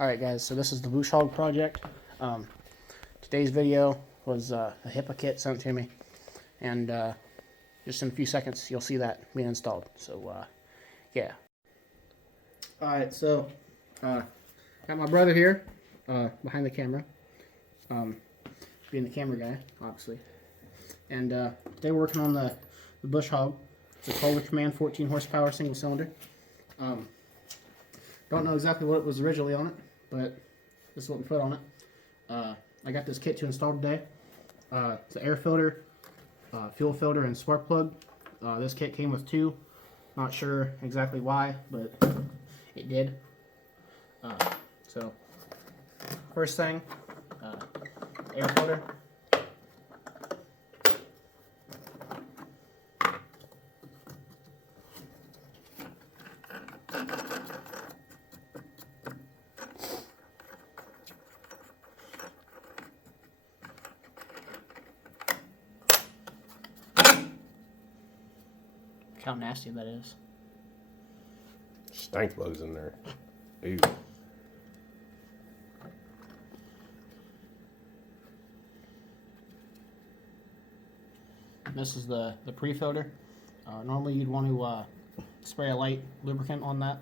Alright guys, so this is the Bush Hog project. Today's video was a Hipa kit sent to me, and just in a few seconds you'll see that being installed. So yeah. Alright, so got my brother here behind the camera, being the camera guy, obviously. And today we're working on the Bush Hog. It's a Kohler Command 14 horsepower single cylinder. Don't know exactly what was originally on it, but this is what we put on it. I got this kit to install today. It's an air filter, fuel filter, and spark plug. This kit came with two. Not sure exactly why, but it did. So, first thing, air filter. How nasty that is. Stank bugs in there. Ew. This is the pre-filter. Normally you'd want to spray a light lubricant on that,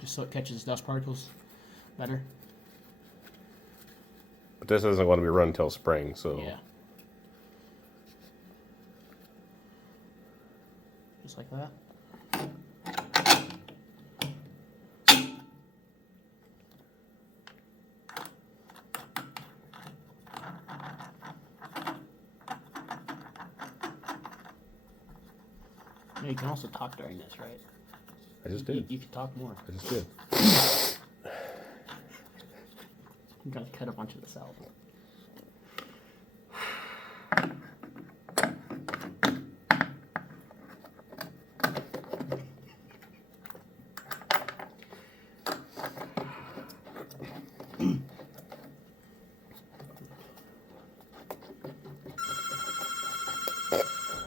just so it catches dust particles better. But this isn't going to be run until spring, so... Yeah. Just like that. You can also talk during this, right? I just did. You can talk more. I just did. You gotta cut a bunch of this out.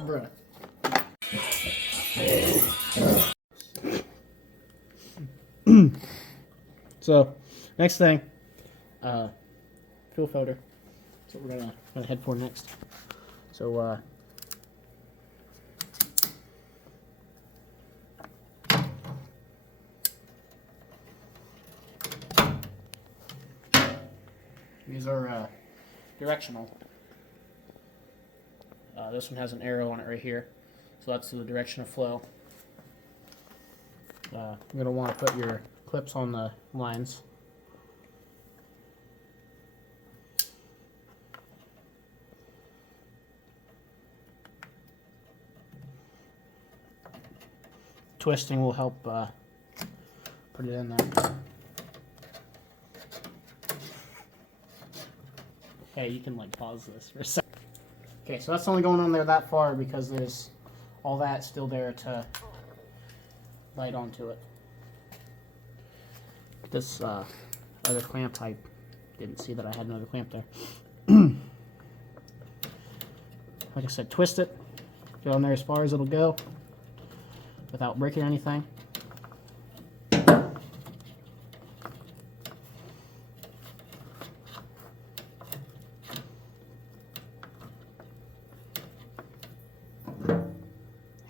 Bruh. So, next thing, fuel filter. That's what we're gonna head for next. So, these are directional. This one has an arrow on it right here, so that's the direction of flow. You're going to want to put your clips on the lines. Twisting will help put it in there. Hey, you can like pause this for a second. Okay, so that's only going on there that far because there's all that still there to light onto it. This other clamp, I didn't see that I had another clamp there. Like I said, twist it, get on there as far as it'll go without breaking anything.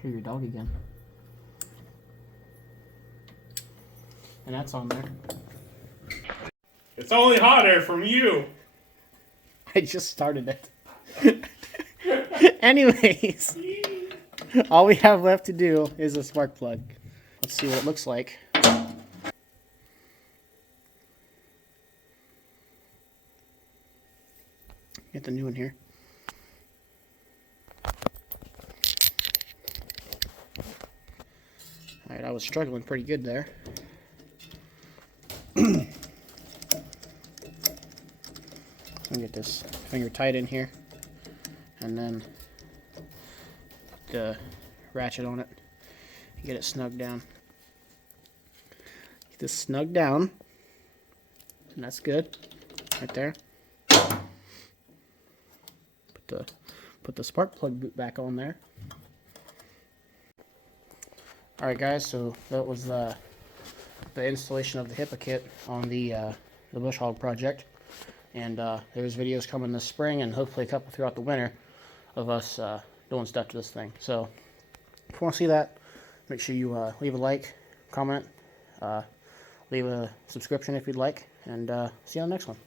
Hear your dog again. And that's on there. It's only hot air from you. I just started it. Anyways, all we have left to do is a spark plug. Let's see what it looks like. Get the new one here. Alright, I was struggling pretty good there. Get this finger tight in here, and then put the ratchet on it. Get it snug down. Get this snug down, and that's good, right there. Put the spark plug boot back on there. Alright guys, so that was the installation of the Hipa kit on the bush hog project. And there's videos coming this spring and hopefully a couple throughout the winter of us doing stuff to this thing. So if you want to see that, make sure you leave a like, comment, leave a subscription if you'd like, and see you on the next one.